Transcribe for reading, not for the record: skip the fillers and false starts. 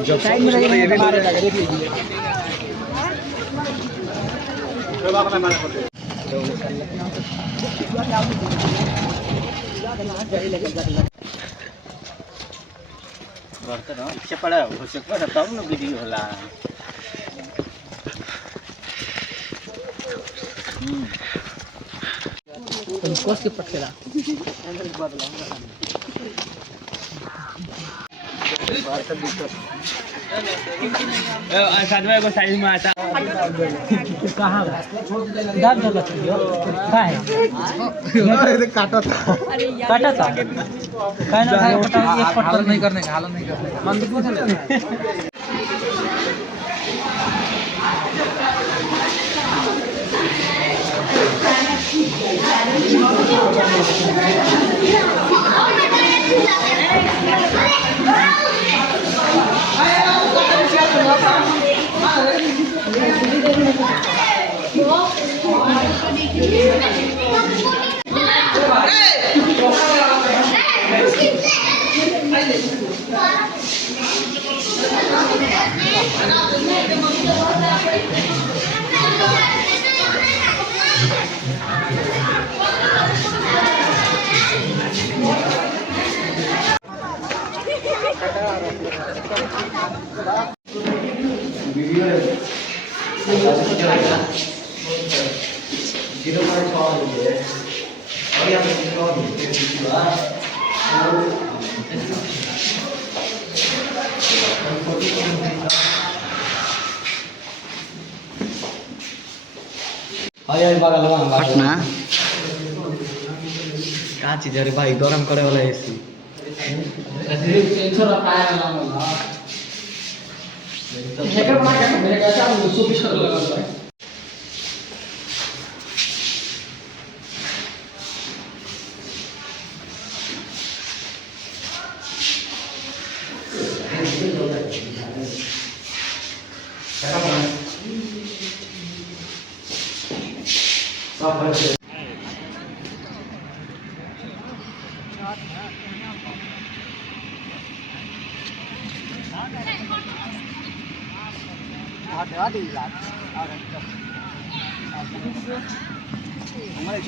जब सब कुछ होता है ये भी मारे लगा देखिए इच्छा पड़ा हो सकता है तब ना वीडियो होला तुम कोस के पटकेला साथ में को साइज में आता कहां दर्द जगह का है अरे काटा था कहना था एक पटल नहीं करने का हालत नहीं करने का मन पूछ ले पटना का चीज अरे भाई गरम करे वाला एसी हमारे